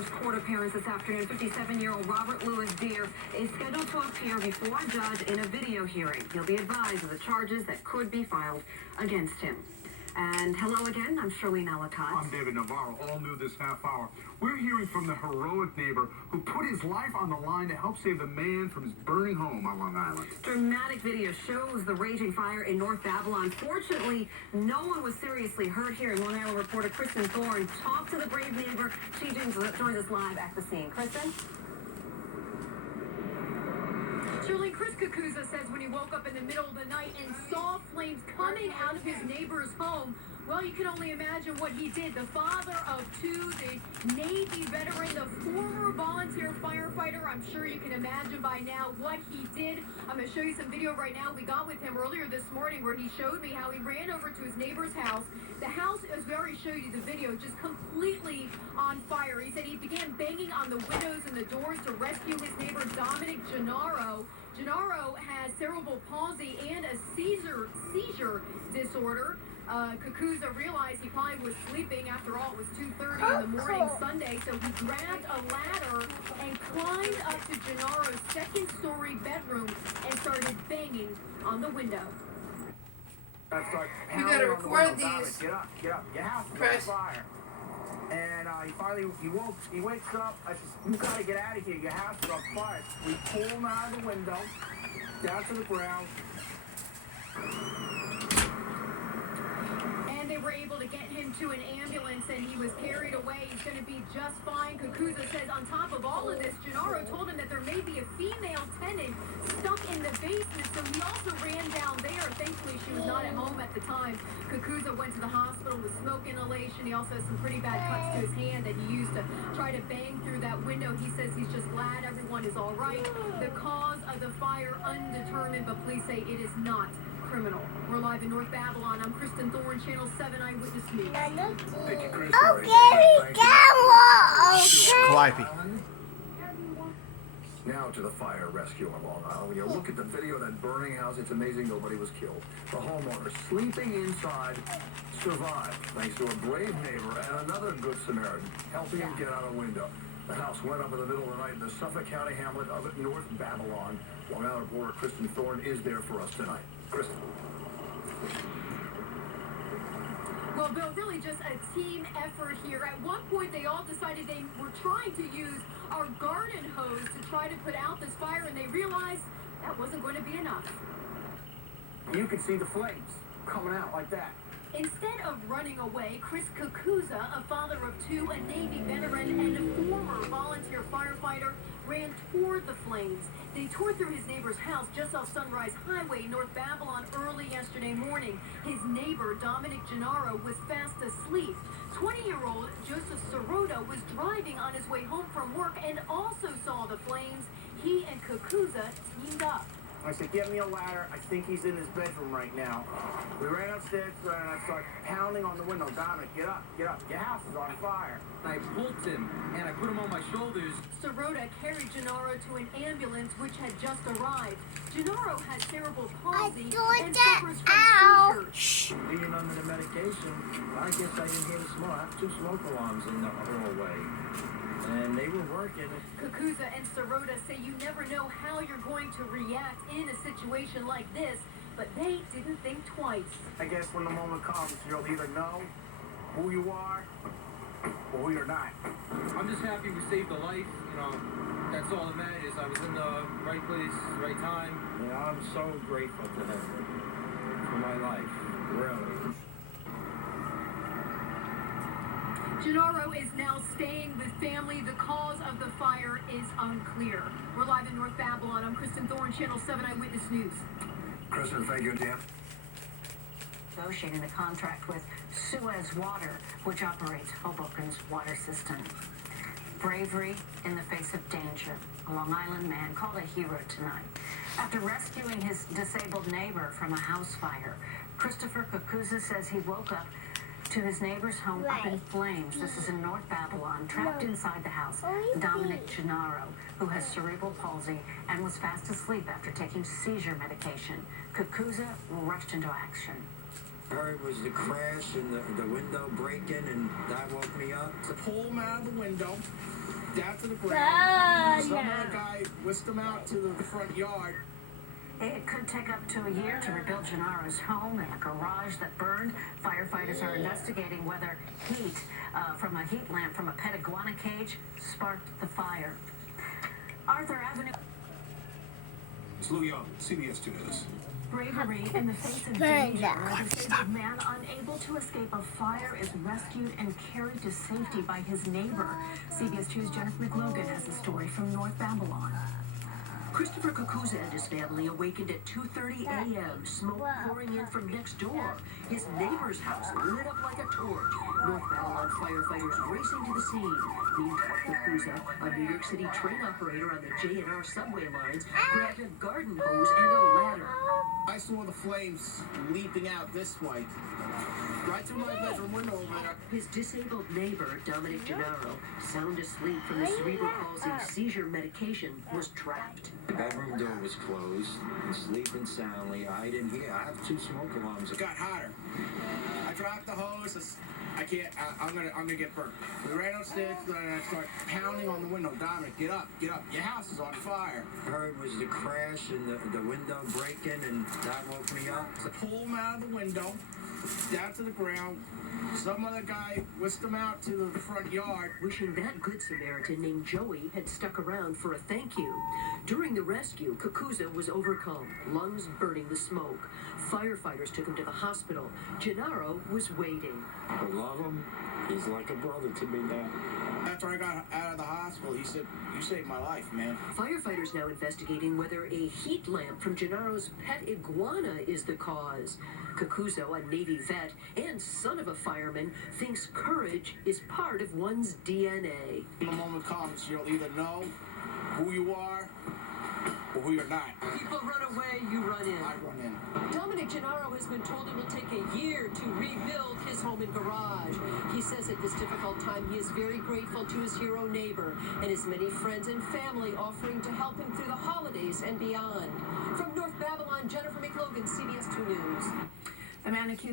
first court appearance this afternoon. 57-year-old Robert Louis Deere is scheduled to appear before a judge in a video hearing. He'll be advised of the charges that could be filed against him. And hello again, I'm Shirlene Ellicott. I'm David Navarro. All new this half hour. We're hearing from the heroic neighbor who put his life on the line to help save the man from his burning home on Long Island. Dramatic video shows the raging fire in North Babylon. Fortunately, no one was seriously hurt here. Long Island reporter Kristen Thorne talked to the brave neighbor. She joins us live at the scene. Kristen? Shirley, Chris Kakuza says when he woke up in the middle of the night and saw flames coming out of his neighbor's home, well, you can only imagine what he did. The father of two, the Navy veteran, the former volunteer firefighter. I'm sure you can imagine by now what he did. I'm going to show you some video right now we got with him earlier this morning where he showed me how he ran over to his neighbor's house. The house, as we already showed you the video, just completely on fire. He said he began banging on the windows and the doors to rescue his neighbor, Dominic Gennaro. Gennaro has cerebral palsy and a seizure disorder. Kakuza realized he probably was sleeping. After all, it was 2:30 in the morning Sunday, so he grabbed a ladder and climbed up to Gennaro's second-story bedroom and started banging on the window. You gotta record these. Get up. Your house is Chris. on fire. And he wakes up. I said, you gotta get out of here. Your house is on fire. We pull him out of the window, down to the ground. And they were able to get him to an ambulance, and he was carried away. He's going to be just fine. Kakuza says on top of all of this, Gennaro told him that there may be a female tenant stuck in the basement, so he also ran down there. Thankfully, she was not at home at the time. Kakuza went to the hospital with smoke inhalation. He also has some pretty bad cuts to his hand that he used to try to bang through that window. He says he's just glad everyone is all right. The cause of the fire undetermined, but police say it is not criminal. We're live in North Babylon. I'm Kristen Thorne, Channel 7 Eyewitness News. Thank you, Chris. Calliope. Now to the fire rescue on Long Island. When you look at the video of that burning house, it's amazing nobody was killed. The homeowner sleeping inside survived thanks to a brave neighbor and another good Samaritan helping him get out a window. The house went up in the middle of the night in the Suffolk County hamlet of North Babylon. Long Island reporter Kristen Thorne is there for us tonight. Kristen. Well, Bill, really just a team effort here. At one point, they all decided they were trying to use our garden hose to try to put out this fire, and they realized that wasn't going to be enough. You can see the flames coming out like that. Instead of running away, Chris Kakuza, a father of two, a Navy veteran, and a former volunteer firefighter, ran toward the flames. They tore through his neighbor's house just off Sunrise Highway, North Babylon, early yesterday morning. His neighbor, Dominic Gennaro, was fast asleep. 20-year-old Joseph Sirota was driving on his way home from work and also saw the flames. He and Kakuza teamed up. I said, get me a ladder. I think he's in his bedroom right now. We ran upstairs and I started pounding on the window. Dominic, get up. Your house is on fire. I pulled him and I put him on my shoulders. Sirota carried Gennaro to an ambulance which had just arrived. Gennaro has cerebral palsy and suffers from seizures. Being under the medication, I guess I didn't hear the smoke. I have two smoke alarms in the hallway. And they were working. Kakuza and Sirota say you never know how you're going to react in a situation like this, but they didn't think twice. I guess when the moment comes, you'll either know who you are or who you're not. I'm just happy we saved a life. You know, that's all that matters. I was in the right place, right time. Yeah, I'm so grateful to him for my life, really. Gennaro is now staying with family. The cause of the fire is unclear. We're live in North Babylon. I'm Kristen Thorne, Channel 7 Eyewitness News. Kristen, thank you, Dan. Negotiating the contract with Suez Water, which operates Hoboken's water system. Bravery in the face of danger. A Long Island man called a hero tonight. After rescuing his disabled neighbor from a house fire, Christopher Kakuza says he woke up to his neighbor's home up in flames. This is in North Babylon. Trapped inside the house, Dominic Gennaro, who has cerebral palsy and was fast asleep after taking seizure medication. Kakuza rushed into action. Heard was the crash and the window breaking, and that woke me up. To pull him out of the window, down to the ground. Some other guy whisked him out to the front yard. It could take up to a year to rebuild Gennaro's home and a garage that burned. Firefighters are investigating whether heat from a heat lamp from a pet iguana cage sparked the fire. Arthur Avenue. It's Lou Young, CBS 2 News. Bravery in the face of danger. A disabled man unable to escape a fire is rescued and carried to safety by his neighbor. CBS 2's Jennifer McLogan has the story from North Babylon. Christopher Kakuza and his family awakened at 2:30 a.m., smoke pouring in from next door. His neighbor's house lit up like a torch. North Babylon firefighters racing to the scene. Meantime, Kakuza, a New York City train operator on the J&R subway lines, grabbed a garden hose and a ladder. I saw the flames leaping out this way, right through my bedroom window over there. His disabled neighbor, Dominic Gennaro, sound asleep from the cerebral palsy seizure medication, was trapped. The bedroom door was closed, and sleeping soundly. I didn't hear. I have 2 smoke alarms. It got hotter. I dropped the hose. I can't. I'm gonna get burnt. We ran upstairs and I start pounding on the window. Dominic, get up, get up. Your house is on fire. I heard was the crash and the window breaking, and that woke me up. So pull him out of the window, down to the ground. Some other guy whisked him out to the front yard. Wishing that good Samaritan named Joey had stuck around for a thank you. During the rescue, Kakuza was overcome, lungs burning with smoke. Firefighters took him to the hospital. Gennaro was waiting. I love him. He's like a brother to me now. After I got out of the hospital, he said, "You saved my life, man." Firefighters now investigating whether a heat lamp from Gennaro's pet iguana is the cause. Kakuzo, a Navy vet and son of a fireman, thinks courage is part of one's DNA. When the moment comes, you'll either know who you are or who you're not. People run away, you run in. I run in. Dominic Gennaro has been told it will take a year to rebuild his home and garage. He says at this difficult time he is very grateful to his hero neighbor and his many friends and family offering to help him through the holidays and beyond. From North Babylon, Jennifer McLogan, CBS 2 News. The man accused